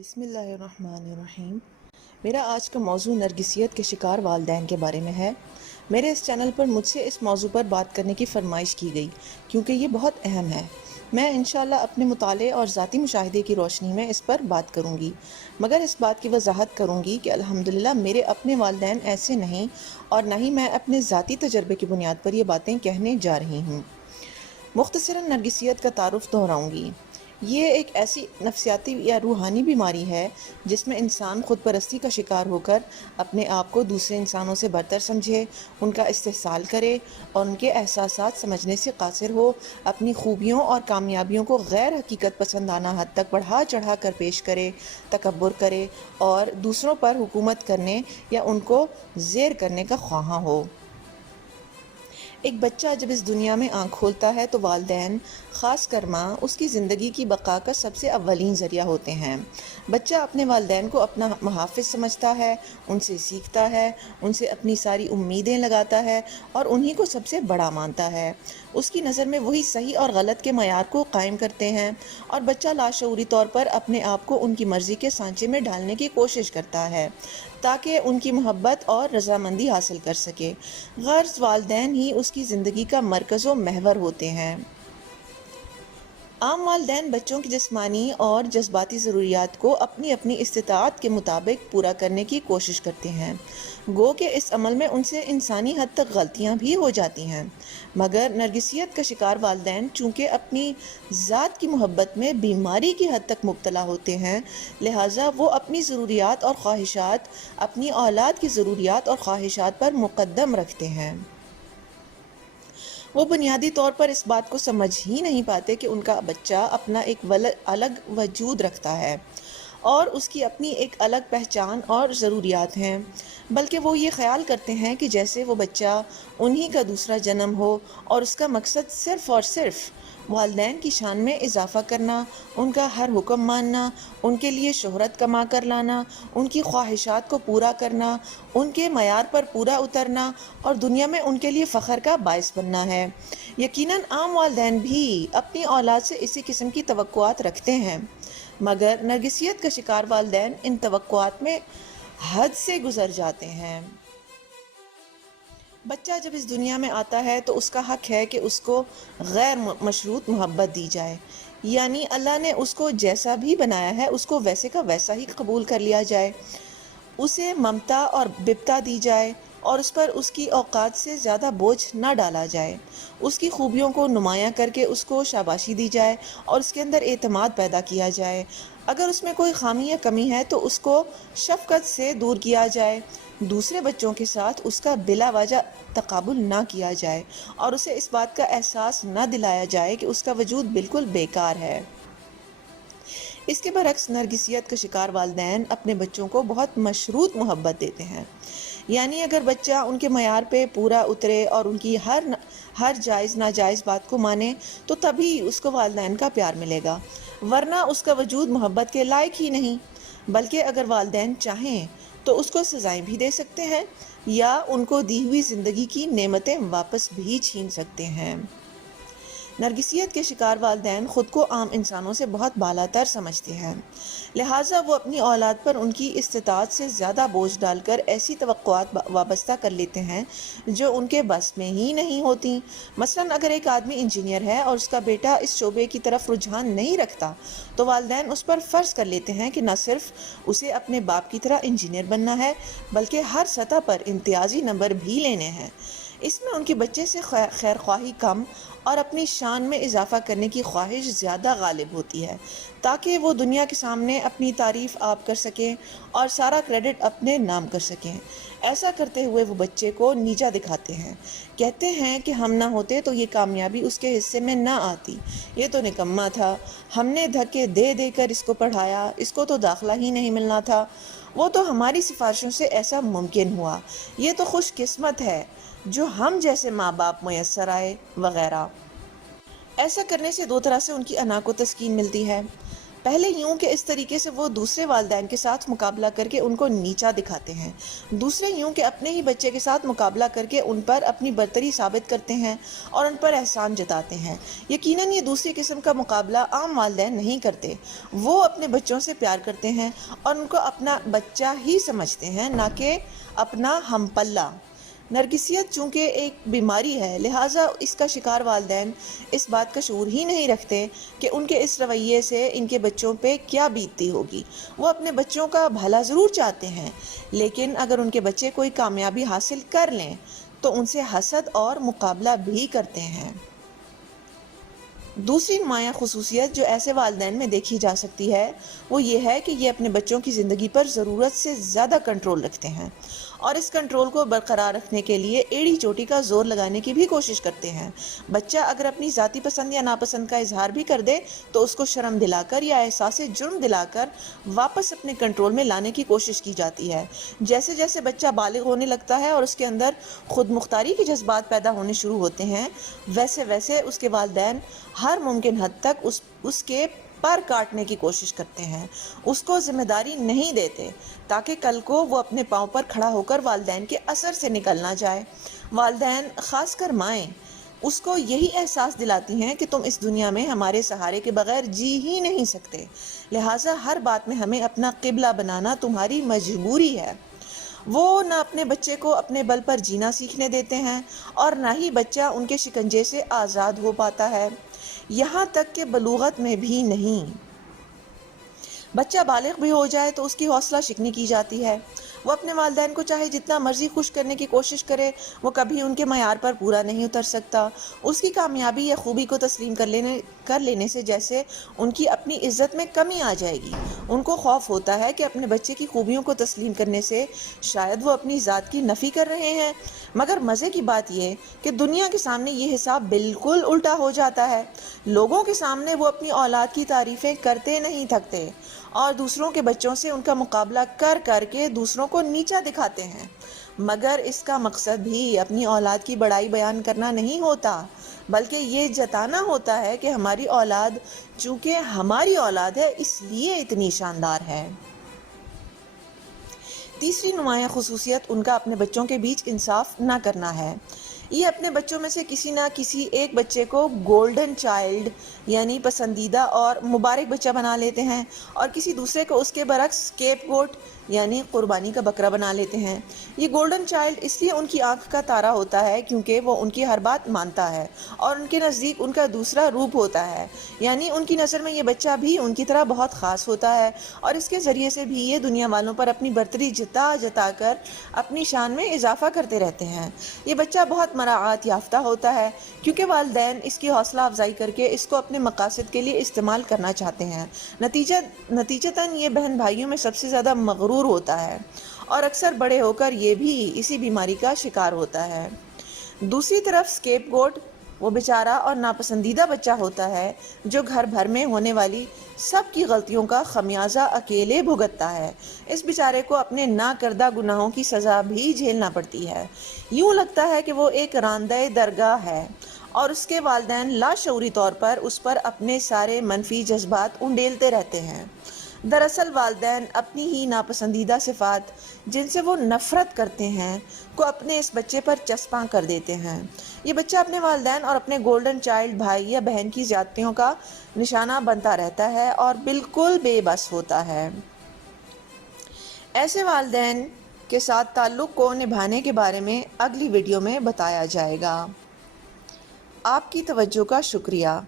بسم اللہ الرحمن الرحیم۔ میرا آج کا موضوع نرگسیت کے شکار والدین کے بارے میں ہے۔ میرے اس چینل پر مجھ سے اس موضوع پر بات کرنے کی فرمائش کی گئی کیونکہ یہ بہت اہم ہے۔ میں انشاءاللہ اپنے مطالعے اور ذاتی مشاہدے کی روشنی میں اس پر بات کروں گی، مگر اس بات کی وضاحت کروں گی کہ الحمدللہ میرے اپنے والدین ایسے نہیں، اور نہ ہی میں اپنے ذاتی تجربے کی بنیاد پر یہ باتیں کہنے جا رہی ہوں۔ مختصراً نرگسیت کا تعارف دہراؤں گی۔ یہ ایک ایسی نفسیاتی یا روحانی بیماری ہے جس میں انسان خود پرستی کا شکار ہو کر اپنے آپ کو دوسرے انسانوں سے برتر سمجھے، ان کا استحصال کرے اور ان کے احساسات سمجھنے سے قاصر ہو، اپنی خوبیوں اور کامیابیوں کو غیر حقیقت پسندانہ حد تک بڑھا چڑھا کر پیش کرے، تکبر کرے اور دوسروں پر حکومت کرنے یا ان کو زیر کرنے کا خواہاں ہو۔ ایک بچہ جب اس دنیا میں آنکھ کھولتا ہے تو والدین، خاص کر ماں، اس کی زندگی کی بقا کا سب سے اولین ذریعہ ہوتے ہیں۔ بچہ اپنے والدین کو اپنا محافظ سمجھتا ہے، ان سے سیکھتا ہے، ان سے اپنی ساری امیدیں لگاتا ہے اور انہی کو سب سے بڑا مانتا ہے۔ اس کی نظر میں وہی صحیح اور غلط کے معیار کو قائم کرتے ہیں، اور بچہ لاشعوری طور پر اپنے آپ کو ان کی مرضی کے سانچے میں ڈالنے کی کوشش کرتا ہے تاکہ ان کی محبت اور رضامندی حاصل کر سکے۔ غرض والدین ہی اس کی زندگی کا مرکز و محور ہوتے ہیں۔ عام والدین بچوں کی جسمانی اور جذباتی ضروریات کو اپنی اپنی استطاعت کے مطابق پورا کرنے کی کوشش کرتے ہیں، گو کہ اس عمل میں ان سے انسانی حد تک غلطیاں بھی ہو جاتی ہیں، مگر نرگسیت کا شکار والدین چونکہ اپنی ذات کی محبت میں بیماری کی حد تک مبتلا ہوتے ہیں، لہٰذا وہ اپنی ضروریات اور خواہشات اپنی اولاد کی ضروریات اور خواہشات پر مقدم رکھتے ہیں۔ وہ بنیادی طور پر اس بات کو سمجھ ہی نہیں پاتے کہ ان کا بچہ اپنا ایک الگ وجود رکھتا ہے اور اس کی اپنی ایک الگ پہچان اور ضروریات ہیں، بلکہ وہ یہ خیال کرتے ہیں کہ جیسے وہ بچہ انہی کا دوسرا جنم ہو اور اس کا مقصد صرف اور صرف والدین کی شان میں اضافہ کرنا، ان کا ہر حکم ماننا، ان کے لیے شہرت کما کر لانا، ان کی خواہشات کو پورا کرنا، ان کے معیار پر پورا اترنا اور دنیا میں ان کے لیے فخر کا باعث بننا ہے۔ یقیناً عام والدین بھی اپنی اولاد سے اسی قسم کی توقعات رکھتے ہیں، مگر نرگسیت کا شکار والدین ان توقعات میں حد سے گزر جاتے ہیں۔ بچہ جب اس دنیا میں آتا ہے تو اس کا حق ہے کہ اس کو غیر مشروط محبت دی جائے، یعنی اللہ نے اس کو جیسا بھی بنایا ہے اس کو ویسے کا ویسا ہی قبول کر لیا جائے، اسے ممتا اور بپتا دی جائے اور اس پر اس کی اوقات سے زیادہ بوجھ نہ ڈالا جائے، اس کی خوبیوں کو نمایاں کر کے اس کو شاباشی دی جائے اور اس کے اندر اعتماد پیدا کیا جائے۔ اگر اس میں کوئی خامی یا کمی ہے تو اس کو شفقت سے دور کیا جائے، دوسرے بچوں کے ساتھ اس کا بلا وجہ تقابل نہ کیا جائے اور اسے اس بات کا احساس نہ دلایا جائے کہ اس کا وجود بالکل بیکار ہے۔ اس کے برعکس نرگسیت کا شکار والدین اپنے بچوں کو بہت مشروط محبت دیتے ہیں، یعنی اگر بچہ ان کے معیار پہ پورا اترے اور ان کی ہر جائز ناجائز بات کو مانے تو تبھی اس کو والدین کا پیار ملے گا، ورنہ اس کا وجود محبت کے لائق ہی نہیں۔ بلکہ اگر والدین چاہیں تو اس کو سزائیں بھی دے سکتے ہیں یا ان کو دی ہوئی زندگی کی نعمتیں واپس بھی چھین سکتے ہیں۔ نرگسیت کے شکار والدین خود کو عام انسانوں سے بہت بالا تر سمجھتے ہیں، لہٰذا وہ اپنی اولاد پر ان کی استطاعت سے زیادہ بوجھ ڈال کر ایسی توقعات وابستہ کر لیتے ہیں جو ان کے بس میں ہی نہیں ہوتی۔ مثلاً اگر ایک آدمی انجینئر ہے اور اس کا بیٹا اس شعبے کی طرف رجحان نہیں رکھتا تو والدین اس پر فرض کر لیتے ہیں کہ نہ صرف اسے اپنے باپ کی طرح انجینئر بننا ہے بلکہ ہر سطح پر امتیازی نمبر بھی لینے ہیں۔ اس میں ان کے بچے سے خیر خواہی کم اور اپنی شان میں اضافہ کرنے کی خواہش زیادہ غالب ہوتی ہے تاکہ وہ دنیا کے سامنے اپنی تعریف آپ کر سکیں اور سارا کریڈٹ اپنے نام کر سکیں۔ ایسا کرتے ہوئے وہ بچے کو نیچا دکھاتے ہیں، کہتے ہیں کہ ہم نہ ہوتے تو یہ کامیابی اس کے حصے میں نہ آتی، یہ تو نکما تھا، ہم نے دھکے دے دے کر اس کو پڑھایا، اس کو تو داخلہ ہی نہیں ملنا تھا، وہ تو ہماری سفارشوں سے ایسا ممکن ہوا، یہ تو خوش قسمت ہے جو ہم جیسے ماں باپ میسر آئے، وغیرہ۔ ایسا کرنے سے دو طرح سے ان کی انا کو تسکین ملتی ہے۔ پہلے یوں کہ اس طریقے سے وہ دوسرے والدین کے ساتھ مقابلہ کر کے ان کو نیچا دکھاتے ہیں، دوسرے یوں کہ اپنے ہی بچے کے ساتھ مقابلہ کر کے ان پر اپنی برتری ثابت کرتے ہیں اور ان پر احسان جتاتے ہیں۔ یقیناً یہ دوسری قسم کا مقابلہ عام والدین نہیں کرتے، وہ اپنے بچوں سے پیار کرتے ہیں اور ان کو اپنا بچہ ہی سمجھتے ہیں، نہ کہ اپنا ہم پلہ۔ نرگسیت چونکہ ایک بیماری ہے، لہٰذا اس کا شکار والدین اس بات کا شعور ہی نہیں رکھتے کہ ان کے اس رویے سے ان کے بچوں پہ کیا بیتتی ہوگی۔ وہ اپنے بچوں کا بھلا ضرور چاہتے ہیں، لیکن اگر ان کے بچے کوئی کامیابی حاصل کر لیں تو ان سے حسد اور مقابلہ بھی کرتے ہیں۔ دوسری نمایاں خصوصیت جو ایسے والدین میں دیکھی جا سکتی ہے وہ یہ ہے کہ یہ اپنے بچوں کی زندگی پر ضرورت سے زیادہ کنٹرول رکھتے ہیں اور اس کنٹرول کو برقرار رکھنے کے لیے ایڑی چوٹی کا زور لگانے کی بھی کوشش کرتے ہیں۔ بچہ اگر اپنی ذاتی پسند یا ناپسند کا اظہار بھی کر دے تو اس کو شرم دلا کر یا احساس جرم دلا کر واپس اپنے کنٹرول میں لانے کی کوشش کی جاتی ہے۔ جیسے جیسے بچہ بالغ ہونے لگتا ہے اور اس کے اندر خود مختاری کے جذبات پیدا ہونے شروع ہوتے ہیں، ویسے ویسے اس کے والدین ہر ممکن حد تک اس کے پر کاٹنے کی کوشش کرتے ہیں، اس کو ذمہ داری نہیں دیتے تاکہ کل کو وہ اپنے پاؤں پر کھڑا ہو کر والدین کے اثر سے نکل نہ جائے۔ والدین، خاص کر مائیں، اس کو یہی احساس دلاتی ہیں کہ تم اس دنیا میں ہمارے سہارے کے بغیر جی ہی نہیں سکتے، لہٰذا ہر بات میں ہمیں اپنا قبلہ بنانا تمہاری مجبوری ہے۔ وہ نہ اپنے بچے کو اپنے بل پر جینا سیکھنے دیتے ہیں اور نہ ہی بچہ ان کے شکنجے سے آزاد ہو پاتا ہے، یہاں تک کہ بلوغت میں بھی نہیں۔ بچہ بالغ بھی ہو جائے تو اس کی حوصلہ شکنی کی جاتی ہے۔ وہ اپنے والدین کو چاہے جتنا مرضی خوش کرنے کی کوشش کرے، وہ کبھی ان کے معیار پر پورا نہیں اتر سکتا۔ اس کی کامیابی یا خوبی کو تسلیم کر لینے سے جیسے ان کی اپنی عزت میں کمی آ جائے گی۔ ان کو خوف ہوتا ہے کہ اپنے بچے کی خوبیوں کو تسلیم کرنے سے شاید وہ اپنی ذات کی نفی کر رہے ہیں، مگر مزے کی بات یہ کہ دنیا کے سامنے یہ حساب بالکل الٹا ہو جاتا ہے۔ لوگوں کے سامنے وہ اپنی اولاد کی تعریفیں کرتے نہیں تھکتے اور دوسروں کے بچوں سے ان کا مقابلہ کر کر کے دوسروں کو نیچا دکھاتے ہیں، مگر اس کا مقصد بھی اپنی اولاد کی بڑائی بیان کرنا نہیں ہوتا، بلکہ یہ جتانا ہوتا ہے کہ ہماری اولاد چونکہ ہماری اولاد ہے اس لیے اتنی شاندار ہے۔ تیسری نمایاں خصوصیت ان کا اپنے بچوں کے بیچ انصاف نہ کرنا ہے۔ یہ اپنے بچوں میں سے کسی نہ کسی ایک بچے کو گولڈن چائلڈ یعنی پسندیدہ اور مبارک بچہ بنا لیتے ہیں اور کسی دوسرے کو اس کے برعکس اسکیپ گوٹ یعنی قربانی کا بکرا بنا لیتے ہیں۔ یہ گولڈن چائلڈ اس لیے ان کی آنکھ کا تارا ہوتا ہے کیونکہ وہ ان کی ہر بات مانتا ہے اور ان کے نزدیک ان کا دوسرا روپ ہوتا ہے، یعنی ان کی نظر میں یہ بچہ بھی ان کی طرح بہت خاص ہوتا ہے اور اس کے ذریعے سے بھی یہ دنیا والوں پر اپنی برتری جتا جتا کر اپنی شان میں اضافہ کرتے رہتے ہیں۔ یہ بچہ بہت مراعات یافتہ ہوتا ہے کیونکہ والدین اس کی حوصلہ افزائی کر کے اس کو اپنے مقاصد کے لیے استعمال کرنا چاہتے ہیں۔ نتیجتاً یہ بہن بھائیوں میں سب سے زیادہ مغرور ہوتا ہے اور اکثر بڑے ہو کر یہ بھی اسی بیماری کا شکار ہوتا ہے۔ دوسری طرف اسکیپ گوٹ وہ بیچارہ اور ناپسندیدہ بچہ ہوتا ہے جو گھر بھر میں ہونے والی سب کی غلطیوں کا خمیازہ اکیلے بھگتتا ہے۔ اس بیچارے کو اپنے نہ کردہ گناہوں کی سزا بھی جھیلنا پڑتی ہے۔ یوں لگتا ہے کہ وہ ایک راندہ درگاہ ہے اور اس کے والدین لاشعوری طور پر اس پر اپنے سارے منفی جذبات انڈیلتے رہتے ہیں۔ دراصل والدین اپنی ہی ناپسندیدہ صفات جن سے وہ نفرت کرتے ہیں کو اپنے اس بچے پر چسپاں کر دیتے ہیں۔ یہ بچہ اپنے والدین اور اپنے گولڈن چائلڈ بھائی یا بہن کی زیادتیوں کا نشانہ بنتا رہتا ہے اور بالکل بے بس ہوتا ہے۔ ایسے والدین کے ساتھ تعلق کو نبھانے کے بارے میں اگلی ویڈیو میں بتایا جائے گا۔ آپ کی توجہ کا شکریہ۔